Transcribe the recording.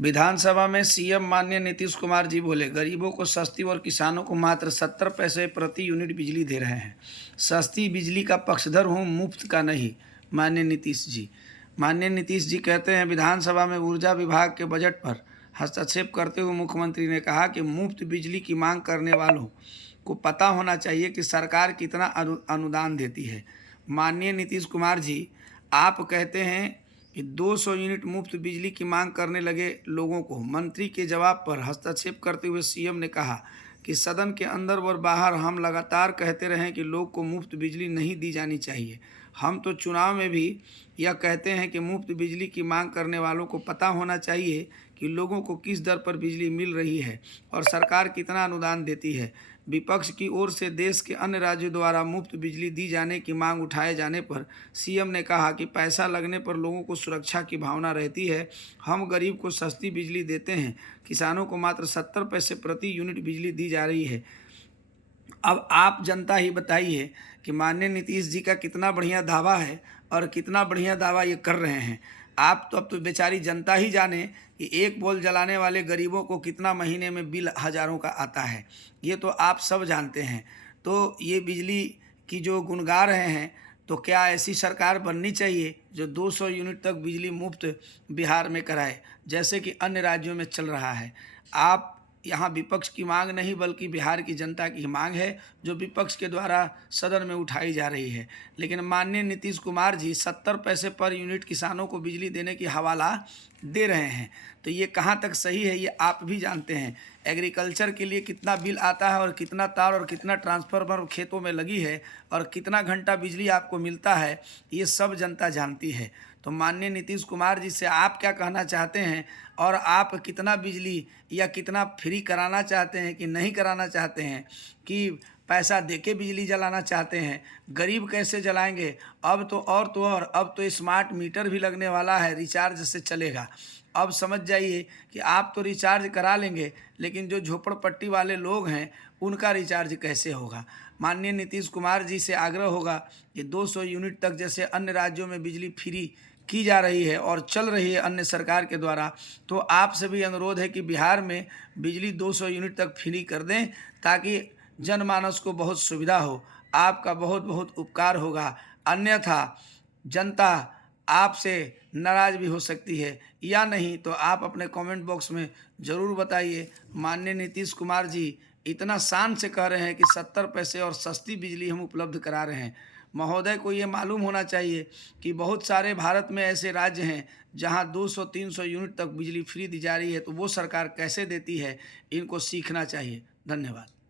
विधानसभा में सीएम माननीय नीतीश कुमार जी बोले, गरीबों को सस्ती और किसानों को मात्र 70 पैसे प्रति यूनिट बिजली दे रहे हैं। सस्ती बिजली का पक्षधर हूँ, मुफ्त का नहीं। माननीय नीतीश जी कहते हैं, विधानसभा में ऊर्जा विभाग के बजट पर हस्तक्षेप करते हुए मुख्यमंत्री ने कहा कि मुफ्त बिजली की मांग करने वालों को पता होना चाहिए कि सरकार कितना अनुदान देती है। माननीय नीतीश कुमार जी, आप कहते हैं कि 200 यूनिट मुफ्त बिजली की मांग करने लगे लोगों को। मंत्री के जवाब पर हस्तक्षेप करते हुए सीएम ने कहा कि सदन के अंदर और बाहर हम लगातार कहते रहे कि लोग को मुफ्त बिजली नहीं दी जानी चाहिए। हम तो चुनाव में भी यह कहते हैं कि मुफ्त बिजली की मांग करने वालों को पता होना चाहिए कि लोगों को किस दर पर बिजली मिल रही है और सरकार कितना अनुदान देती है। विपक्ष की ओर से देश के अन्य राज्यों द्वारा मुफ्त बिजली दी जाने की मांग उठाए जाने पर सीएम ने कहा कि पैसा लगने पर लोगों को सुरक्षा की भावना रहती है। हम गरीब को सस्ती बिजली देते हैं, किसानों को मात्र 70 पैसे प्रति यूनिट बिजली दी जा रही है। अब आप जनता ही बताइए कि माननीय नीतीश जी का कितना बढ़िया दावा है और कितना बढ़िया दावा ये कर रहे हैं। आप तो अब तो बेचारी जनता ही जाने कि एक बॉल जलाने वाले गरीबों को कितना महीने में बिल हज़ारों का आता है। ये तो आप सब जानते हैं। तो ये बिजली की जो गुण गा रहे हैं, तो क्या ऐसी सरकार बननी चाहिए जो 200 यूनिट तक बिजली मुफ्त बिहार में कराए, जैसे कि अन्य राज्यों में चल रहा है। आप यहाँ विपक्ष की मांग नहीं बल्कि बिहार की जनता की मांग है जो विपक्ष के द्वारा सदन में उठाई जा रही है। लेकिन माननीय नीतीश कुमार जी 70 पैसे पर यूनिट किसानों को बिजली देने की हवाला दे रहे हैं, तो ये कहाँ तक सही है ये आप भी जानते हैं। एग्रीकल्चर के लिए कितना बिल आता है और कितना तार और कितना ट्रांसफार्मर खेतों में लगी है और कितना घंटा बिजली आपको मिलता है, ये सब जनता जानती है। तो माननीय नीतीश कुमार जी से आप क्या कहना चाहते हैं और आप कितना बिजली या कितना फ्री कराना चाहते हैं कि नहीं कराना चाहते हैं, कि पैसा देके बिजली जलाना चाहते हैं? गरीब कैसे जलाएंगे? अब तो अब तो स्मार्ट मीटर भी लगने वाला है, रिचार्ज से चलेगा। अब समझ जाइए कि आप तो रिचार्ज करा लेंगे, लेकिन जो झोपड़पट्टी वाले लोग हैं उनका रिचार्ज कैसे होगा? माननीय नीतीश कुमार जी से आग्रह होगा कि 200 यूनिट तक जैसे अन्य राज्यों में बिजली फ्री की जा रही है और चल रही है अन्य सरकार के द्वारा, तो आपसे भी अनुरोध है कि बिहार में बिजली 200 यूनिट तक फ्री कर दें ताकि जनमानस को बहुत सुविधा हो। आपका बहुत बहुत उपकार होगा, अन्यथा जनता आपसे नाराज़ भी हो सकती है या नहीं, तो आप अपने कमेंट बॉक्स में ज़रूर बताइए। माननीय नीतीश कुमार जी इतना शान से कह रहे हैं कि 70 पैसे और सस्ती बिजली हम उपलब्ध करा रहे हैं। महोदय को ये मालूम होना चाहिए कि बहुत सारे भारत में ऐसे राज्य हैं जहां 200-300 यूनिट तक बिजली फ्री दी जा रही है, तो वो सरकार कैसे देती है, इनको सीखना चाहिए। धन्यवाद।